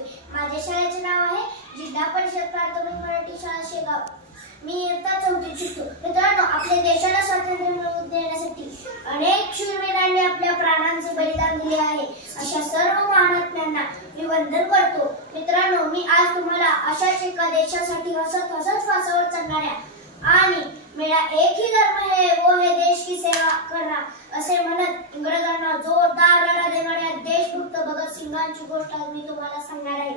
होय. माझ्या शाळेचे नाव आहे जिल्हा परिषद प्राथमिक मराठी शाळा शेगाव. मी इयत्ता 4थीत शिकतो. मित्रांनो, आपल्या देशाला स्वातंत्र्य मिळवून देण्यासाठी अनेक शूरवीरांनी आपल्या प्राणांचे बलिदान दिले आहे. अशा सर्व महात्म्यांना मी वंदन करतो. मित्रांनो, मी आज तुम्हाला अशाच एका देशासाठी हसत हसत फासावर चढणाऱ्या आणि मेरा एक ही धर्म है वो है देश की सेवा करना असे म्हणत इंग्रजांना जोरदार लढा देणाऱ्या देशभक्त भगतसिंगांची गोष्ट आज मी तुम्हाला सांगणार आहे.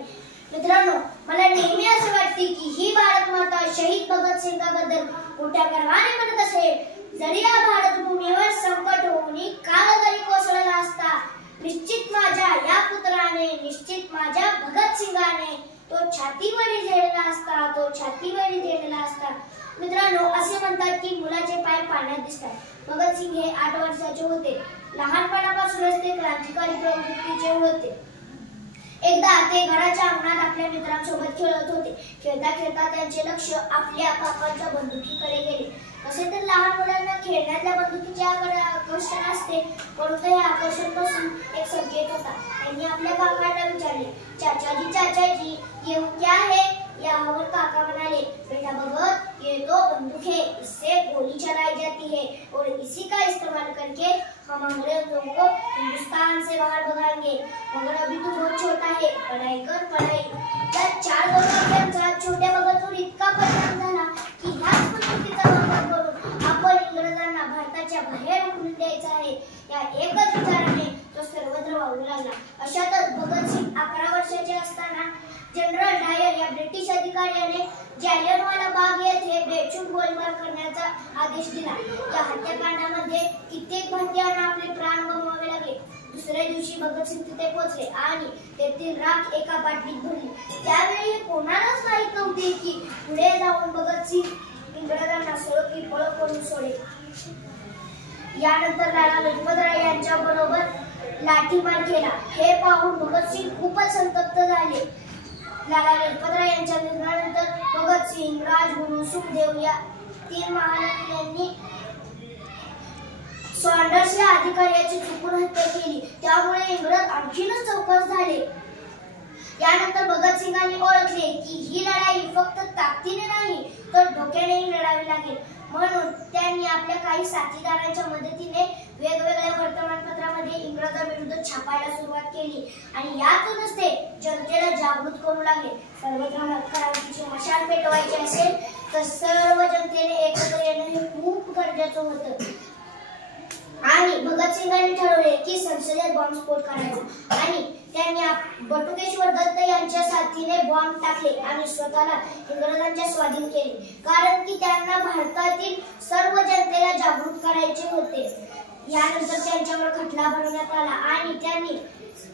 मित्रांनो, मला नेहमी असे वाटते की ही भारत माता शहीद भगतसिंगाबद्दल मोठ्या गर्वाने म्हणत असेल. जरी या भारत भूमीवर संकट होऊन काळ जरी कोसळला असता, निश्चित माझ्या या पुत्राने, निश्चित माझ्या भगतसिंगाने तो छातीवरी झेलला असता, तो छातीवरी झेलला असता. मित्रांनो, असे म्हणतात की मुलाचे पाय पाण्यात दिसतात. भगतसिंग हे 8 वर्षाचे होते. लहानपणापासूनच ते क्रांतिकारी प्रवृत्तीचे होते. एकदा ते घराच्या अंगणात आपल्या मित्रांसोबत खेळत होते. खेळता खेळता त्यांचे लक्ष आपल्या काकांच्या बंदुकीकडे गेले. तसे तर लहान मुलांना खेळण्यातल्या बंदुकीचे आकर्षण असते, परंतु हे आकर्षण नसून एक संकेत होता. त्यांनी आपल्या काकांना विचारले, चाचाजी चाचाजी ये क्या है? यावर काका म्हणाले, बेटा भगत, ये तो बंदूक है, इससे गोली चलाई जाती है और इसी का इस्तेमाल करके हम अंग्रेजों को हिंदुस्तान से बाहर भगाएंगे. मगर अभी तू बहुत छोटा है, पढ़ाई कर पढ़ाई. या 4 वर्षांच्या छोट्या भगतवर इतका परिणाम झाला की ह्याच बंदुकीचा वापर करून आपण इंग्रजांना भारताच्या बाहेर उडून द्यायचा आहे. या एकच विचाराने तो सर्वत्र वावरू लागला. अशातच भगतसिंग 11 वर्षाचे असताना जनरल डायर या ब्रिटिश अधिकाऱ्याने जालियनवाला बाग येथे बेछूट गोळीबार करण्याचा आदेश दिला. या हत्याकांडामध्ये कित्येक भारतीयांना आपले प्राण गमवावे लागले. दुसऱ्या दिवशी भगतसिंग तिथे पोहोचले आणि तेथील राख एका बाटलीत भरली. त्यावेळी कोणालाच माहित नव्हते की पुढे जाऊन भगतसिंग इंग्रजांना सळकी पळ करून सोडेल. यानंतर लाला लजपतराय यांच्या बरोबर लाठीमार केला. हे पाहून भगतसिंग खूपच संतप्त झाले. लाला लजपतराय यांच्या निधनानंतर भगतसिंग, राजगुरू, सुखदेव या 3 महानायकांनी सॉन्डर्स या अधिकाऱ्याची चुकून हत्या केली. त्यामुळे इंग्रज आणखीनच चौकस झाले. यानंतर भगतसिंगांनी ओळखले की ही लढाई फक्त ताकदीने नाही तर डोक्यानेही लढावी लागेल. म्हणून त्यांनी आपल्या काही साथीदारांच्या मदतीने वेगवेगळ्या वर्तमानपत्रामध्ये इंग्रजांविरुद्ध छापायला सुरुवात केली आणि यातूनच ते जनतेला जागृत करू लागले. सर्वत्र क्रांतीची मशाल पेटवायची असेल तर सर्व जनतेने एकत्र येणे हे खूप गरजेचं होतं. आणि भगतसिंगांनी ठरवले की संसदेत बॉम्बस्फोट करायचा आणि त्यांनी बटुकेश्वर दत्त यांच्या साथीने बॉम्ब टाकले आणि स्वतःला इंग्रजांच्या स्वाधीन केले. कारण की त्यांना भारतातील सर्व जनतेला जागृत करायचे होते. यानंतर त्यांच्यावर खटला भरवण्यात आला आणि त्यांनी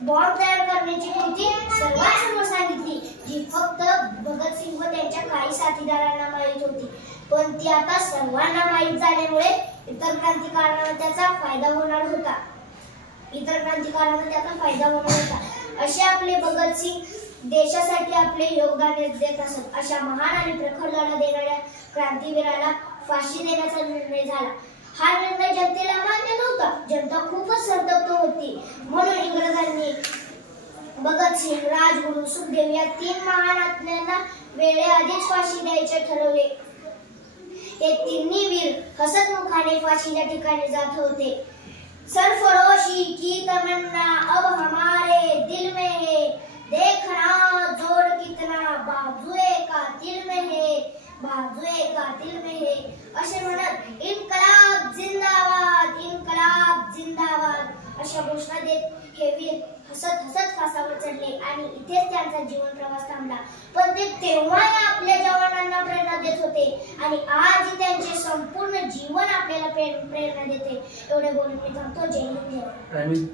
बॉम्ब तयार करण्याची कृती सर्वांसमोर सांगितली, जी फक्त भगतसिंग व त्यांच्या काही साथीदारांना माहीत होती. पण ती आता सर्वांना माहीत झाल्यामुळे इतर क्रांतिकारकांना त्याचा फायदा होणार होता. असे आपले भगतसिंग देशासाठी आपले योगदान देत असत. अशा महान आणि प्रखर लढा देणाऱ्या क्रांतिवीराला फाशी देण्याचा निर्णय झाला. हा निर्णय जनतेला मान्य नव्हता. जनता खूपच संतप्त होती. म्हणून इंग्रजांनी भगतसिंग, राजगुरू, सुखदेव या 3 महानायकांना वेळेआधीच फाशी द्यायचे ठरवले. हे 3 वीर हसत मुखाने फाशीच्या ठिकाणी जात होते. सरफरोशी की तमन्ना अब हमारे दिल में है, देखना जोर कितना बाजुए कातिल में है, बाजुए कातिल में है असे म्हणत इन्कलाब जिंदाबाद, इन्कलाब जिंदाबाद अशा घोषणा देत हे वीर हसत हसत फासावर चढले आणि इथेच त्यांचा जीवन प्रवास थांबला. पण ते तेव्हा आपल्या जवानांना प्रेरणा देत होते आणि आज त्यांचे संपूर्ण जीवन आपल्याला प्रेरणा देते. एवढे बोलून मी थांबतो. जय हिंद.